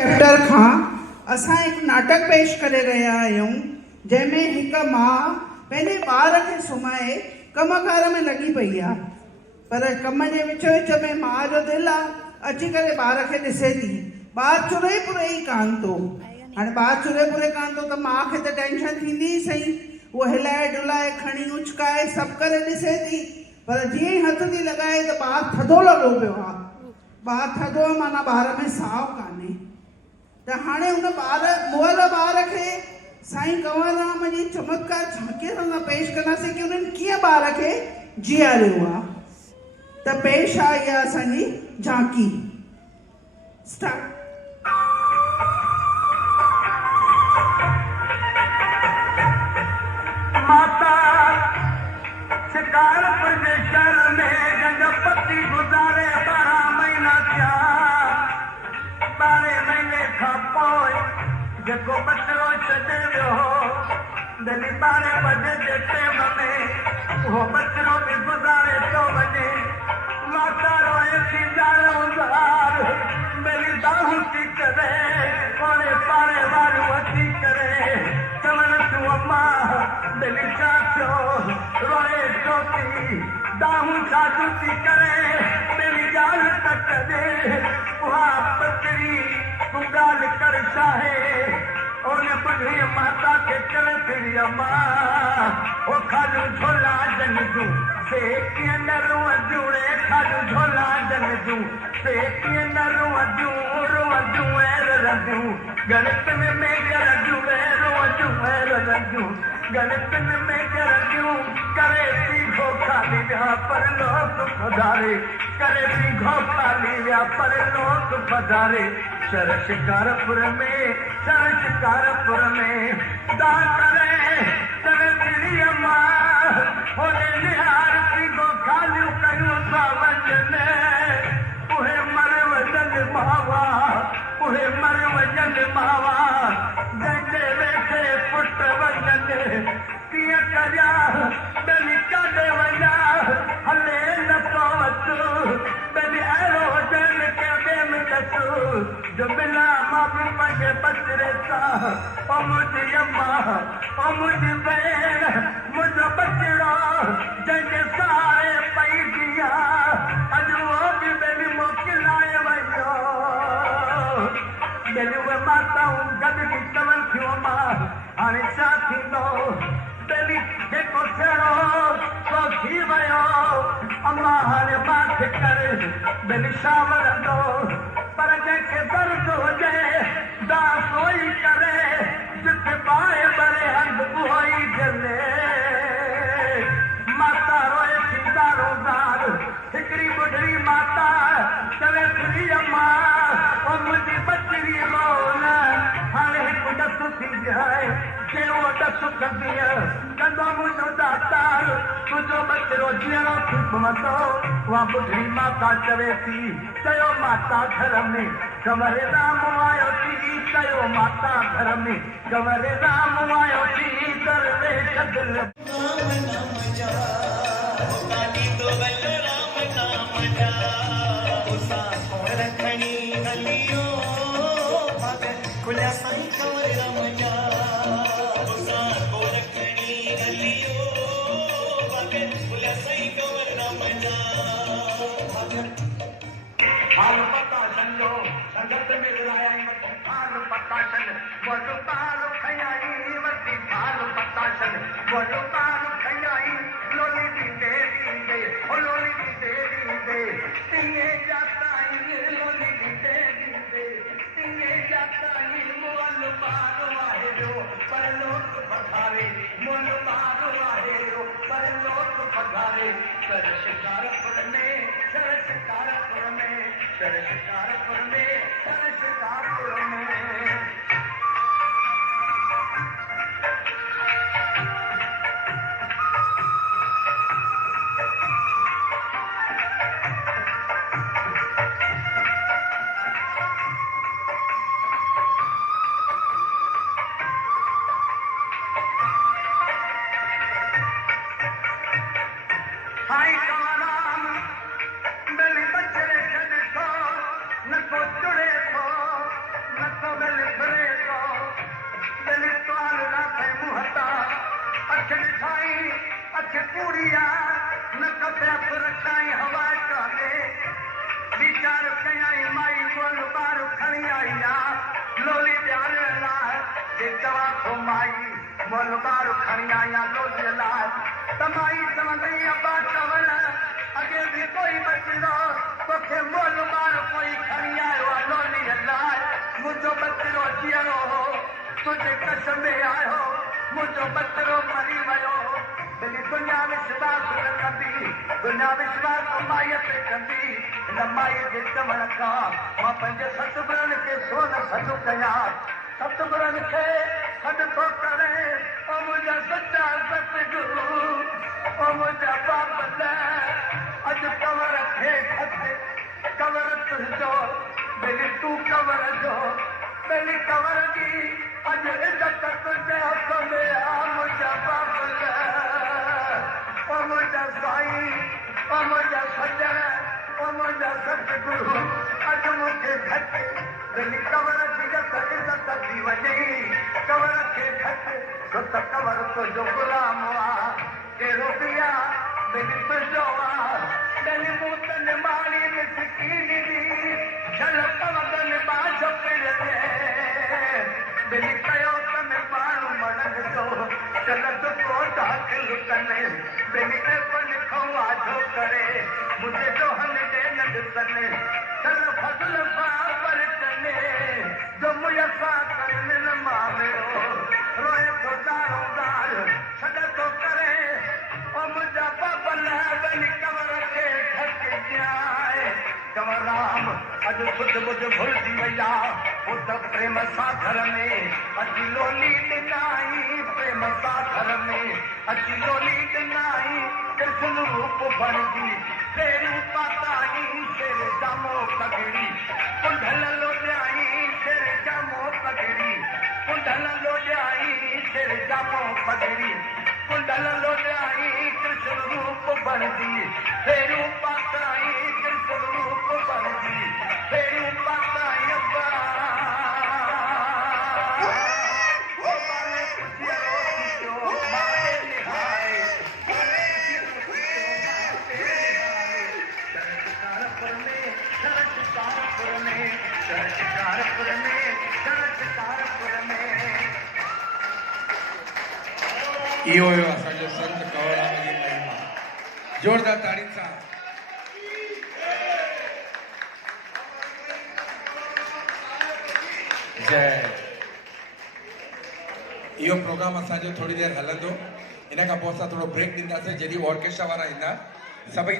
चैप्टर खां असां हिकु नाटक पेश करे रहिया आहियूं जंहिंमें हिकु माउ पंहिंजे ॿार खे सुम्हाए कमकार में लॻी पई आहे, पर कम जे विच में माउ जो दिलि आहे अची करे ॿार खे ॾिसे थी। ॿारु चुरे पुरे ई कान थो। हाणे ॿारु चुरे पुरे कान थो त माउ खे त टेंशन थींदी ई सही। उहा हिलाए डुलाए खणी उचकाए सभु करे ॾिसे थी, पर जीअं ई हथ थी लॻाए त ॿारु थधो लॻो पियो आहे। ॿारु थधो आहे माना ॿार में साहु कान्हे। त हाणे हुन मुअल ॿार खे साईं कंवरराम जी चमत्कार झांकीअ सां पेश कंदासीं कि उन्हनि कीअं ॿार खे जीआरियो आहे। त पेश आहे इहा असांजी झांकी। स्टार्ट। माता शिकारपुर जे शहर में गंगपति गुज़ारे 12 महीना थिया। 12 महीने खां पोइ जेको बचिरो छॾे वियो दिल्ली 12 बजे जे टाइम में उहो बचिरो बि गुज़ारे थो वञे। माता रोए थी ज़ार मेरी दाहूं थी करे ओड़े पाड़े वारियूं अची करे चवनि तूं अम्मा दिल्ली छा थियो रोए थो थी दाहूं साधू थी करे मेरी ॻाल्हि त कजे उहा बकरी तूं ॻाल्हि कर छा आहे। ओन ॿुधी माता खे चवे थी अम्मा ओ खाजू झोला जन जूं से कीअं न रुअ जूड़े खाजू झोला जन जूं से कीअं न रुअ जूं रजूं गणित में गरजूं रुअ जूं रजूं गणित में गरजूं करे सीखो खाली विया पर लोक पधारे करे सीखो खाली विया पर लोक पधारे। शर शिकारपुर में दा करे चवे तेरी अम्मा होने निहार सीखो खालियूं कयूं था वञनि उहे मर वञनि मावा उहे मर वञनि मावा जंहिंजे वेठे पुट वञनि कीअं करिया ॿिनी काॾे वञा हले नथो अचु ॿिनी अहिड़ो हुजनि के ॿिए में ॾसु जो बिना मां बि पंहिंजे बचिरे सां ओ मुंहिंजी अम्मा ओ मुंहिंजी भेण मुंहिंजो बचिड़ो जंहिंजे सहारे पई दिया अॼु उहो बि ॿिनी मोकिलाए वञो। ॿिनी उहे माताऊं गॾिजी चवनि थियूं अम्मा हाणे छा थींदो ॿिनी जेको थियणो सो थी वियो अम्मा हाणे माथे करे ॿिनी छा वरंदो पर जंहिंखे दर्द हुजे दासोई करे जिथे पाए भरे हंधि उहो ई जले। माता रोए थी दारोदार हिकिड़ी ॿुढड़ी माता चवे थी अम्मा ओ मुंहिंजी बचिड़ी रो न हाणे हिकु ॾसु थी जाए जे उहो ॾसु कंदीअ कंदो मुंहिंजो दातार तुंहिंजो बचिरो जीअणो थी पवंदो। उहा ॿुढड़ी माता चवे थी चयो माता घर में कंवर राम आयो थी चयो माता घर में कंवर राम आयो थी दरवेश दिल खुलिया साईं कंवर राम जा खुलिया साईं कंवर राम जा हाल पता चलो संगत में लाया हाल पता चल बोलो पार खयाई वती हाल पता चल बोलो पार खयाई लोली दी दे ओ लोली दी दे तिने जाता ही लोली दी दे तिने जाता ही मोल पार वाहे रो पर लोक पधारे मोल पार वाहे रो पर लोक पधारे। कर शिकारपुर में कर शिकारपुर में कर शिकारपुर में कर शिकारपुर में हाय कंवरराम मेरी बच्चे छॾ थो न को चुड़ खे पूड़िया न कपे रखाई हवा काने विचार कयाई माई बोल बार खणी आई आ लोली प्यार लाए जे तवा को माई बोल बार खणी आया लोली लाए तमाई समझई अब्बा कवल अगे भी कोई बचरो तोखे बोल बार कोई खणी आयो लोली लाए मुझो बचरो जियो तुझे कसम में आयो मुझो बचरो मरी वयो दिल्ली दुनिया विश्वास न कंदी दुनिया विश्वास माई ते कंदी न माई जे चवण खां मां पंहिंजे सतगुरनि खे छो न सॾु कयां सतगुरनि खे सॾु थो करे ओ मुंहिंजा सचा सतगुरू ओ मुंहिंजा बाबल अॼु कवर खे खपे कवर तुंहिंजो दिल्ली तूं कवर जो दिल्ली कवर जी अॼु इज़त तुंहिंजे हथ में आ मुंहिंजा बाबल ओ मुंहिंजा साईं ओ मुंहिंजा सजण ओ मुंहिंजा सतगुरू अॼु मूंखे घटि दिल्ली कवर जी इज़त थी वञे कवर खे घटि छो त कवर तुंहिंजो गुलाम आहे कहिड़ो बि आहे दिल्ली तुंहिंजो आहे दिल्ली मूं तने मारी मिसकीन दी छल पवंदनि बाझ पिण दिल्ली कयो तने माण्हू मणनि थो चलत को दाख़िल कने दिल्ली पन खां वाझो करे मुंहिंजे दोहन ॾे न ॾिसनि चल फज़ल सां पर कने जो मुयसा करनि न मामियो रोए थो दारो दार छॾ थो करे ओ मुंहिंजा बाबल दिल्ली कवर खे ढक ॼाए कंवर राम अॼु खुदि बुध भुलिजी वई आहे बुध प्रेम सां घर में अची लोली ॾिनाई प्रेम सां घर में अची लोली ॾिनाई कृष्ण रूप बणजी शेरू पाताई शेर जामो पगड़ी कुंडल लोॼाई शेर जामो पगड़ी कुंडल लोॼाई शेर जामो पगड़ी कुंडल लोॼाई कृष्ण रूप बणजी शेरू पाताई कृष्ण रूप बणजी शेरू पाताई अब्बा इहो हुयो असांजो संत कंवरराम जी महिमा ज़ोरदार तारीफ़ सां जय इहो प्रोग्राम असांजो थोरी देरि हलंदो इन खां पोइ असां थोरो ब्रेक ॾींदासीं जॾहिं ऑर्केस्ट्रा वारा ईंदा सभई